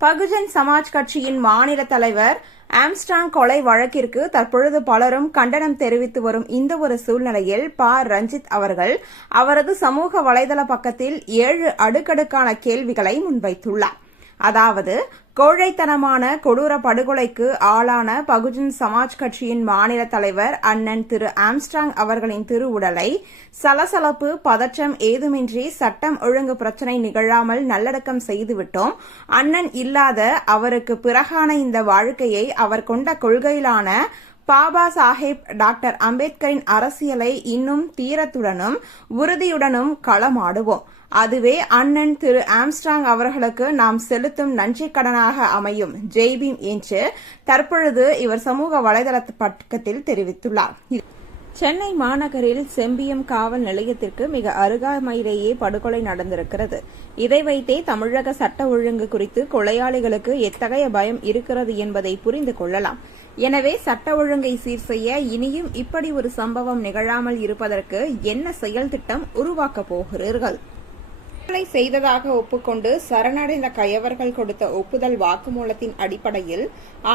பகுஜன் சமாஜ் கட்சியின் மாநில தலைவர் ஆம்ஸ்டாங் கொலை வழக்கிற்கு தற்பொழுது பலரும் கண்டனம் தெரிவித்து வரும் இந்த ஒரு சூழ்நிலையில் ப. ரஞ்சித் அவர்கள் அவரது சமூக வலைதள பக்கத்தில் ஏழு அடுக்கடுக்கான கேள்விகளை முன்வைத்துள்ளார். அதாவது கோழைத்தனமான கொடூர படுகொலைக்கு ஆளான பகுஜன் சமாஜ் கட்சியின் மாநில தலைவர் அண்ணன் திரு ஆம்ஸ்டாங் அவர்களின் திருவுடலை சலசலப்பு பதற்றம் ஏதுமின்றி சட்டம் ஒழுங்கு பிரச்சினை நிகழாமல் நல்லடக்கம் செய்துவிட்டோம். அண்ணன் இல்லாத அவருக்கு பிறகான இந்த வாழ்க்கையை அவர் கொண்ட கொள்கையிலான பாபா சாஹேப் டாக்டர் அம்பேத்கரின் அரசியலை இன்னும் தீரத்துடனும் உறுதியுடனும் களமாடுவோம். அதுவே அண்ணன் திரு ஆம்ஸ்ட்ராங் அவர்களுக்கு நாம் செலுத்தும் நன்றி கடனாக அமையும். ஜெய்பீம் என்று தற்பொழுது இவர் சமூக வலைதள பக்கத்தில் தெரிவித்துள்ளார். சென்னை மாநகரில் செம்பியம் காவல் நிலையத்திற்கு மிக அருகாமையிலேயே படுகொலை நடந்திருக்கிறது. இதை வைத்தே தமிழக சட்ட ஒழுங்கு குறித்து கொலையாளிகளுக்கு எத்தகைய பயம் இருக்கிறது என்பதை புரிந்து கொள்ளலாம். எனவே சட்ட ஒழுங்கை சீர் செய்ய இனியும் இப்படி ஒரு சம்பவம் நிகழாமல் இருப்பதற்கு என்ன செயல் திட்டம் உருவாக்கப் போகிறீர்கள்? கொலை செய்ததாக ஒப்புக்கொண்டு சரணடைந்த கயவர்கள் கொடுத்த ஒப்புதல் வாக்குமூலத்தின் அடிப்படையில்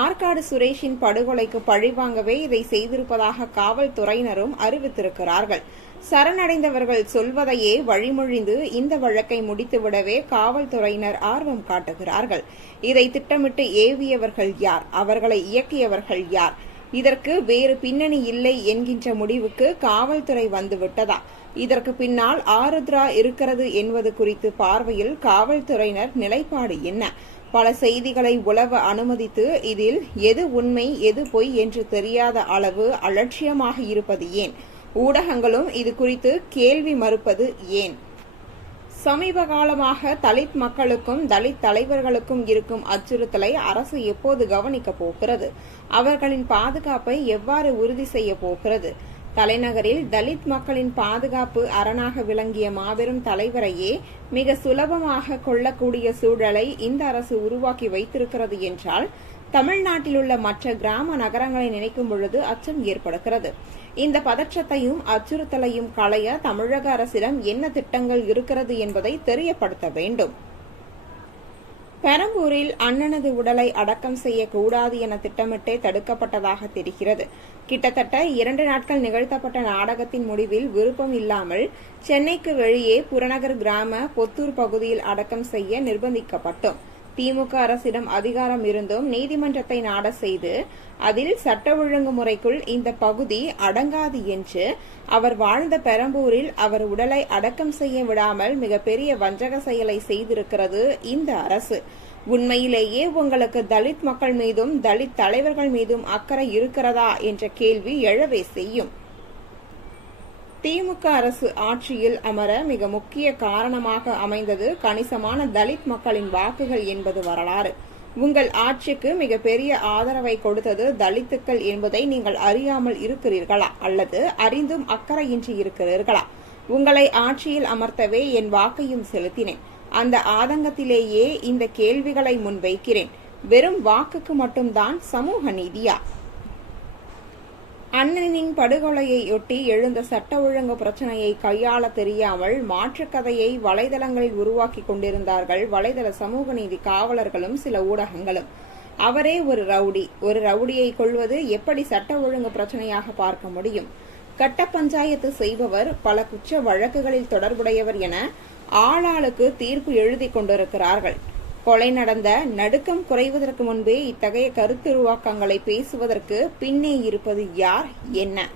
ஆற்காடு சுரேஷின் படுகொலைக்கு பழிவாங்கவே இதை செய்திருப்பதாக காவல்துறையினரும் அறிவித்திருக்கிறார்கள். சரணடைந்தவர்கள் சொல்வதையே வழிமொழிந்து இந்த வழக்கை முடித்துவிடவே காவல்துறையினர் ஆர்வம் காட்டுகிறார்கள். இதை திட்டமிட்டு ஏவியவர்கள் யார்? அவர்களை இயக்கியவர்கள் யார்? இதற்கு வேறு பின்னணி இல்லை என்கின்ற முடிவுக்கு காவல்துறை வந்துவிட்டதா? இதற்கு பின்னால் ஆருத்ரா இருக்கிறது என்பது குறித்து பார்வையில் காவல்துறையினர் நிலைப்பாடு என்ன? பல செய்திகளை உளவ அனுமதித்து இதில் எது உண்மை எது பொய் என்று தெரியாத அளவு அலட்சியமாக இருப்பது ஏன்? ஊடகங்களும் இது குறித்து கேள்வி மறுப்பது ஏன்? சமீப காலமாக தலித் மக்களுக்கும் தலித் தலைவர்களுக்கும் இருக்கும் அச்சுறுத்தலை அரசு எப்போது கவனிக்கப் போகிறது? அவர்களின் பாதுகாப்பை எவ்வாறு உறுதி செய்ய போகிறது? தலைநகரில் தலித் மக்களின் பாதுகாப்பு அரணாக விளங்கிய மாபெரும் தலைவரையே மிக சுலபமாக கொள்ளக்கூடிய சூழலை இந்த அரசு உருவாக்கி வைத்திருக்கிறது என்றால் தமிழ்நாட்டில் உள்ள மற்ற கிராம நகரங்களை நினைக்கும் பொழுது அச்சம் ஏற்படுகிறது. இந்த பதற்றத்தையும் அச்சுறுத்தலையும் களைய தமிழக அரசிடம் என்ன திட்டங்கள் இருக்கிறது என்பதை தெரியப்படுத்த வேண்டும். பெரம்பூரில் அண்ணனது உடலை அடக்கம் செய்யக்கூடாது என திட்டமிட்டே தடுக்கப்பட்டதாக தெரிகிறது. கிட்டத்தட்ட இரண்டு நாட்கள் நிகழ்த்தப்பட்ட நாடகத்தின் முடிவில் விருப்பம் இல்லாமல் சென்னைக்கு வெளியே புறநகர் கிராம பொத்தூர் பகுதியில் அடக்கம் செய்ய நிர்பந்திக்கப்பட்டோம். திமுக அரசிடம் அதிகாரம் இருந்தும் நீதிமன்றத்தை நாட செய்து அதில் சட்ட ஒழுங்கு முறைக்குள் இந்த பகுதி அடங்காது என்று அவர் வாழ்ந்த பெரம்பூரில் அவர் உடலை அடக்கம் செய்ய விடாமல் மிகப்பெரிய வஞ்சக செயலை செய்திருக்கிறது இந்த அரசு. உண்மையிலேயே உங்களுக்கு தலித் மக்கள் மீதும் தலித் தலைவர்கள் மீதும் அக்கறை இருக்கிறதா? என்ற கேள்வி எழவே செய்யும். திமுக அரசு ஆட்சியில் அமர மிக முக்கிய காரணமாக அமைந்தது கணிசமான தலித் மக்களின் வாக்குகள் என்பது வரலாறு. உங்கள் ஆட்சிக்கு மிக பெரிய ஆதரவை கொடுத்தது தலித்துக்கள் என்பதை நீங்கள் அறியாமல் இருக்கிறீர்களா? அல்லது அறிந்தும் அக்கறையின்றி இருக்கிறீர்களா? உங்களை ஆட்சியில் அமர்த்தவே என் வாக்கையும் செலுத்தினேன். அந்த ஆதங்கத்திலேயே இந்த கேள்விகளை முன்வைக்கிறேன். வெறும் வாக்குக்கு மட்டும்தான் சமூக நீதியா? அண்ணனின் படுகொலையொட்டி எழுந்த சட்ட ஒழுங்கு பிரச்சனையை கையாள தெரியாமல் மாற்றுக் கதையை வலைதளங்களில் உருவாக்கி கொண்டிருந்தார்கள் வலைதள சமூக நீதி காவலர்களும் சில ஊடகங்களும். அவரே ஒரு ரவுடி. ஒரு ரவுடியை கொள்வது எப்படி சட்ட ஒழுங்கு பிரச்சனையாக பார்க்க முடியும்? கட்ட பஞ்சாயத்து செய்பவர் பல குற்ற வழக்குகளில் தொடர்புடையவர் என ஆளாளுக்கு தீர்ப்பு எழுதி கொண்டிருக்கிறார்கள். கொலை நடந்த நடுக்கம் குறைவதற்கு முன்பே இத்தகைய கருத்துருவாக்கங்களை பேசுவதற்கு பின்னே இருப்பது யார் என்ன?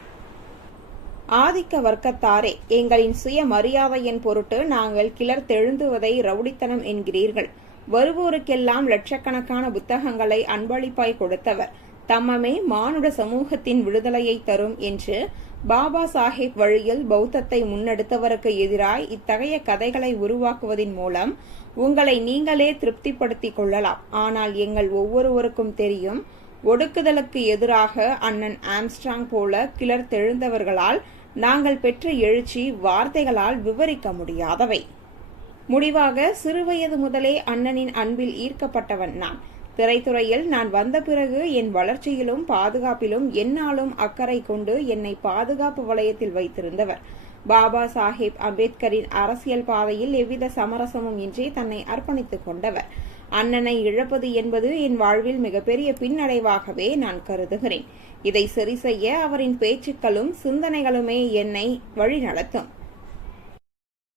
ஆதிக்க வர்க்கத்தாரே எங்களின் சுய மரியாதையின் பொருட்டு நாங்கள் கிளர் தெழுந்துவதை ரவுடித்தனம் என்கிறீர்கள். வருவோருக்கெல்லாம் லட்சக்கணக்கான புத்தகங்களை அன்பளிப்பாய் கொடுத்தவர். தம்மமே மானுட சமூகத்தின் விடுதலையை தரும் என்று பாபா சாஹேப் வழியில் பௌத்தத்தை முன்னெடுத்தவருக்கு எதிராய் இத்தகைய கதைகளை உருவாக்குவதன் மூலம் உங்களை நீங்களே திருப்திப்படுத்திக் கொள்ளலாம். ஆனால் எங்கள் ஒவ்வொருவருக்கும் தெரியும் ஒடுக்குதலுக்கு எதிராக அண்ணன் ஆம்ஸ்ட்ராங் போல கிளர் தெழுந்தவர்களால் நாங்கள் பெற்ற எழுச்சி வார்த்தைகளால் விவரிக்க முடியாதவை. முடிவாக சிறுவயது முதலே அண்ணனின் அன்பில் ஈர்க்கப்பட்டவன் நான். திரைத்துறையில் நான் வந்த பிறகு என் வளர்ச்சியிலும் பாதுகாப்பிலும் என்னாலும் அக்கறை கொண்டு என்னை பாதுகாப்பு வளையத்தில் வைத்திருந்தவர். பாபா சாஹேப் அம்பேத்கரின் அரசியல் பாதையில் எவ்வித சமரசமும் இன்றி தன்னை அர்ப்பணித்துக் கொண்டவர். அண்ணனை இழப்பது என்பது என் வாழ்வில் மிகப்பெரிய பின்னடைவாகவே நான் கருதுகிறேன். இதை சரி செய்ய அவரின் பேச்சுக்களும் சிந்தனைகளுமே என்னை வழிநடத்தும்.